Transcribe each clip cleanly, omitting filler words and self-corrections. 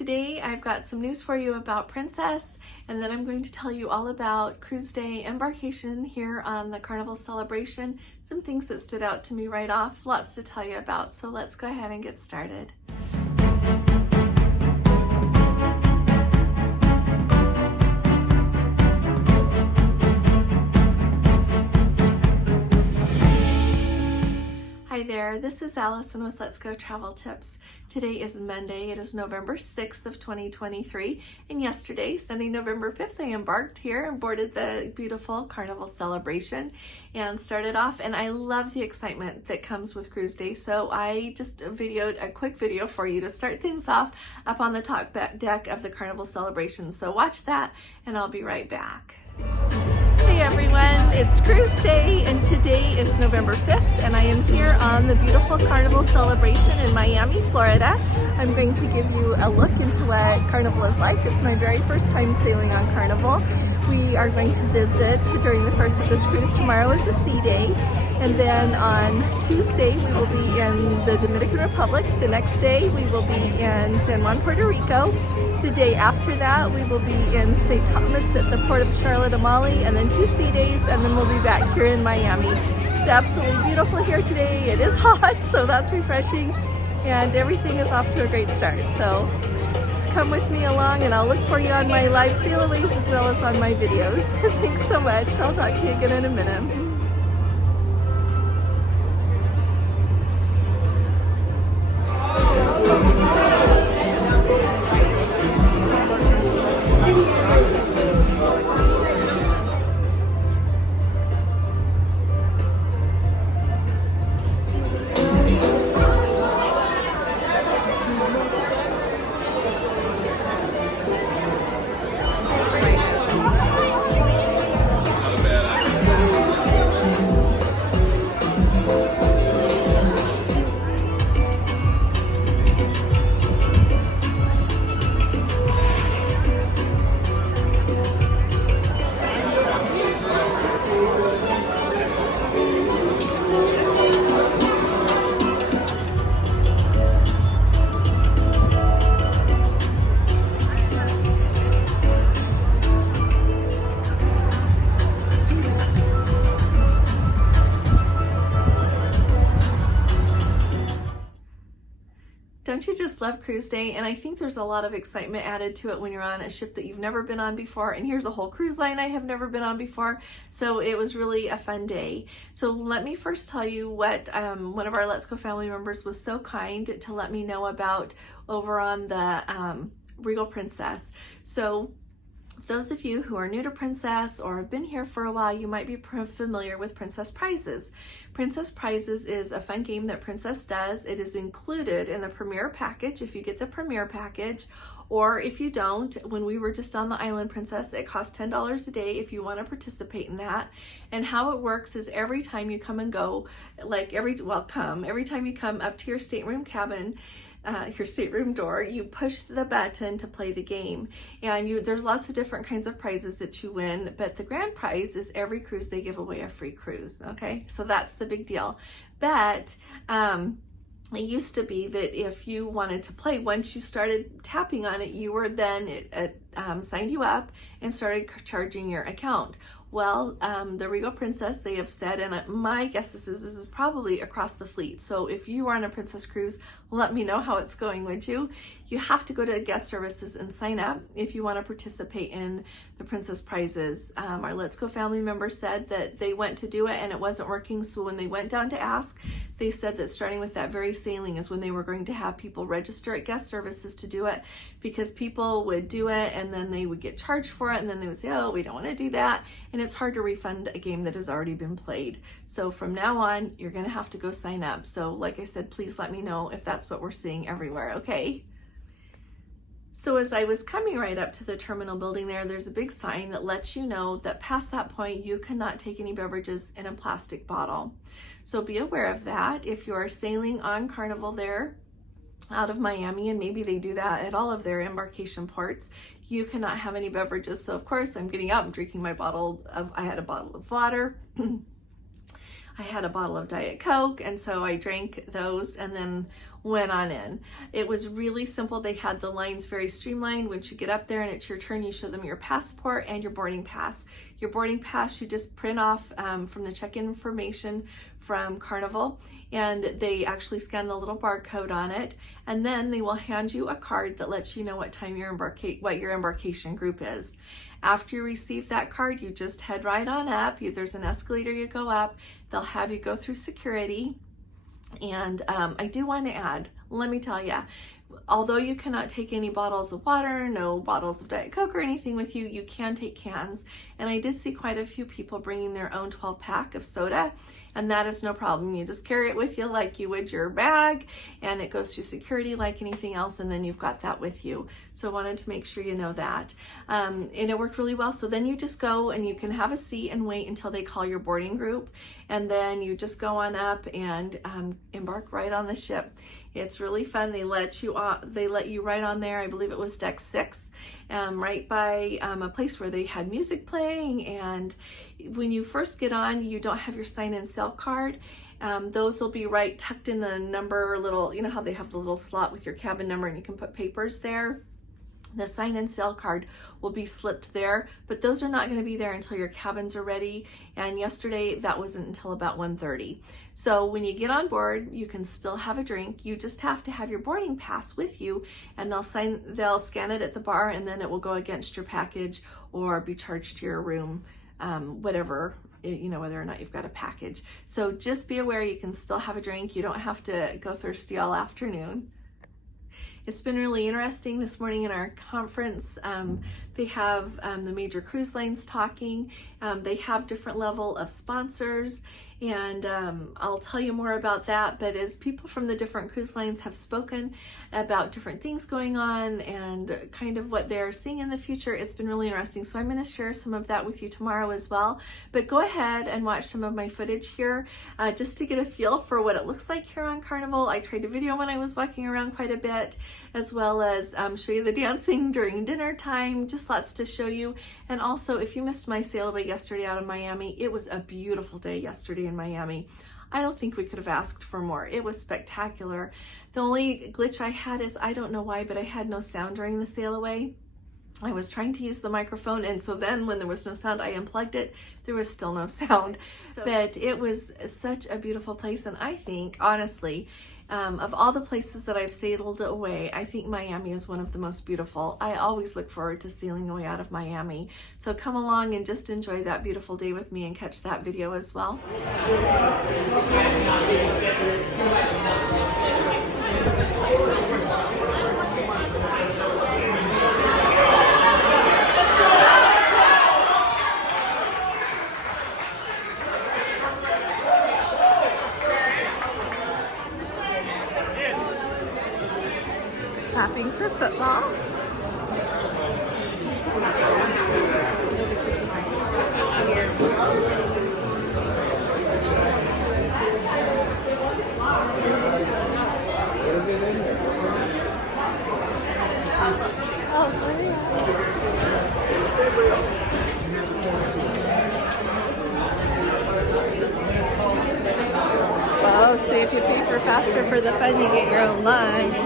Today I've got some news for you about Princess, and then I'm going to tell you all about Cruise Day Embarkation here on the Carnival Celebration. Some things that stood out to me right off, lots to tell you about, so let's go ahead and get started. Hi there, this is Allison with Let's Go Travel Tips. Today is Monday, it is November 6th of 2023, and yesterday, Sunday, November 5th, I embarked here and boarded the beautiful Carnival Celebration and started off, and I love the excitement that comes with Cruise Day, so I just videoed a quick video for you to start things off up on the top deck of the Carnival Celebration. So watch that, and I'll be right back. Hey everyone, it's Cruise Day and today is November 5th and I am here on the beautiful Carnival Celebration in Miami, Florida. I'm going to give you a look into what Carnival is like. It's my very first time sailing on Carnival. We are going to visit during the first of this cruise. Tomorrow is a sea day, and then on Tuesday we will be in the Dominican Republic. The next day we will be in San Juan, Puerto Rico. The day after that we will be in St. Thomas at the Port of Charlotte, Amali, and then 2 sea days, and then we'll be back here in Miami. It's absolutely beautiful here today. It is hot, so that's refreshing, and everything is off to a great start. So just come with me along and I'll look for you on my live Sailaways as well as on my videos. Thanks so much. I'll talk to you again in a minute. Don't you just love Cruise Day? And I think there's a lot of excitement added to it when you're on a ship that you've never been on before, and here's a whole cruise line I have never been on before, so it was really a fun day. So let me first tell you what one of our Let's Go family members was so kind to let me know about over on the Regal Princess. So those of you who are new to Princess or have been here for a while, you might be familiar with Princess Prizes. Princess Prizes is a fun game that Princess does. It is included in the Premier package if you get the Premier package, or if you don't, when we were just on the island Princess, it costs $10 a day if you want to participate in that. And how it works is every time you come and go, every time you come up to your stateroom cabin, your stateroom door, you push the button to play the game, and there's lots of different kinds of prizes that you win, but the grand prize is every cruise they give away a free cruise. Okay, so that's the big deal. But it used to be that if you wanted to play, once you started tapping on it, you were then it signed you up and started charging your account. Well, the Regal Princess, they have said, and my guess is this is probably across the fleet. So if you are on a Princess cruise, let me know how it's going, would you? You have to go to guest services and sign up if you want to participate in the Princess prizes. Our Let's Go family member said that they went to do it and it wasn't working. So when they went down to ask, they said that starting with that very sailing is when they were going to have people register at guest services to do it, because people would do it and then they would get charged for it, and then they would say, oh, we don't want to do that. And it's hard to refund a game that has already been played. So from now on, you're going to have to go sign up. So like I said, please let me know if that's what we're seeing everywhere, okay? So as I was coming right up to the terminal building there's a big sign that lets you know that past that point, you cannot take any beverages in a plastic bottle. So be aware of that. If you are sailing on Carnival there out of Miami, and maybe they do that at all of their embarkation ports, you cannot have any beverages. So of course I'm getting up and drinking my bottle of, I had a bottle of water. I had a bottle of Diet Coke, and so I drank those and then went on in. It was really simple. They had the lines very streamlined. Once you get up there and it's your turn, you show them your passport and your boarding pass. Your boarding pass you just print off from the check-in information from Carnival, and they actually scan the little barcode on it, and then they will hand you a card that lets you know what time what your embarkation group is. After you receive that card, you just head right on up. There's an escalator, you go up. They'll have you go through security. And I do want to add, let me tell you, although you cannot take any bottles of water, no bottles of Diet Coke or anything with you, you can take cans. And I did see quite a few people bringing their own 12-pack of soda, and that is no problem. You just carry it with you like you would your bag, and it goes through security like anything else, and then you've got that with you. So I wanted to make sure you know that. And it worked really well. So then you just go and you can have a seat and wait until they call your boarding group, and then you just go on up and embark right on the ship. It's really fun. They let you right on there. I believe it was deck 6, right by a place where they had music playing. And when you first get on, you don't have your sign-in cell card. Those will be right tucked in the number little, you know how they have the little slot with your cabin number and you can put papers there. The sign-in cell card will be slipped there, but those are not going to be there until your cabins are ready. And yesterday, that wasn't until about 1:30. So when you get on board, you can still have a drink. You just have to have your boarding pass with you, and they'll scan it at the bar, and then it will go against your package or be charged to your room, whatever, you know, whether or not you've got a package. So just be aware you can still have a drink. You don't have to go thirsty all afternoon. It's been really interesting this morning in our conference. They have the major cruise lines talking. They have different level of sponsors, and I'll tell you more about that. But as people from the different cruise lines have spoken about different things going on and kind of what they're seeing in the future, it's been really interesting. So I'm going to share some of that with you tomorrow as well. But go ahead and watch some of my footage here just to get a feel for what it looks like here on Carnival. I tried to video when I was walking around quite a bit, as well as show you the dancing during dinner time, just lots to show you. And also, if you missed my Sailaway yesterday out of Miami, it was a beautiful day yesterday in Miami. I don't think we could have asked for more. It was spectacular. The only glitch I had is, I don't know why, but I had no sound during the Sailaway. I was trying to use the microphone, and so then when there was no sound, I unplugged it. There was still no sound. But it was such a beautiful place, and I think, honestly, of all the places that I've sailed away, I think Miami is one of the most beautiful. I always look forward to sailing away out of Miami. So come along and just enjoy that beautiful day with me and catch that video as well. Clapping for football. Oh, so if you pay for faster for the fun, you get your own lunch.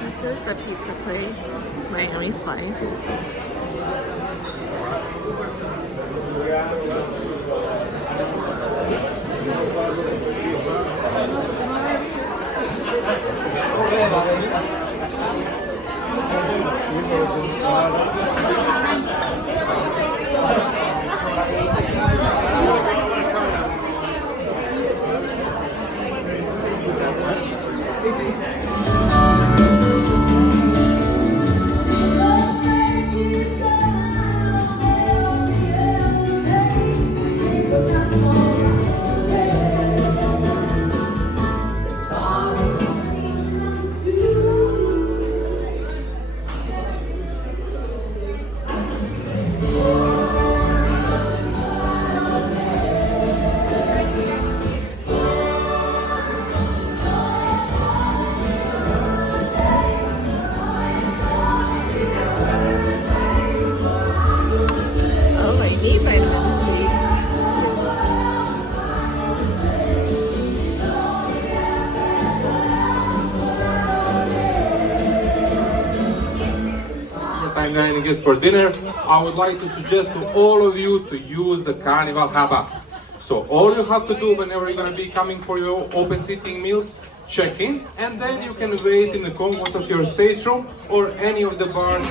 This is the pizza place, Miami Slice. shenanigans for dinner, I would like to suggest to all of you to use the Carnival Hub app. So all you have to do whenever you're going to be coming for your open seating meals, check in, and then you can wait in the comfort of your stateroom or any of the bars.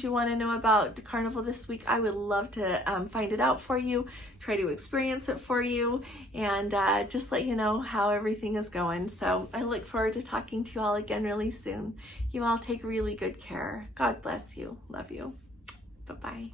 You want to know about Carnival this week, I would love to find it out for you, try to experience it for you, and just let you know how everything is going. So I look forward to talking to you all again really soon. You all take really good care. God bless you. Love you. Bye-bye.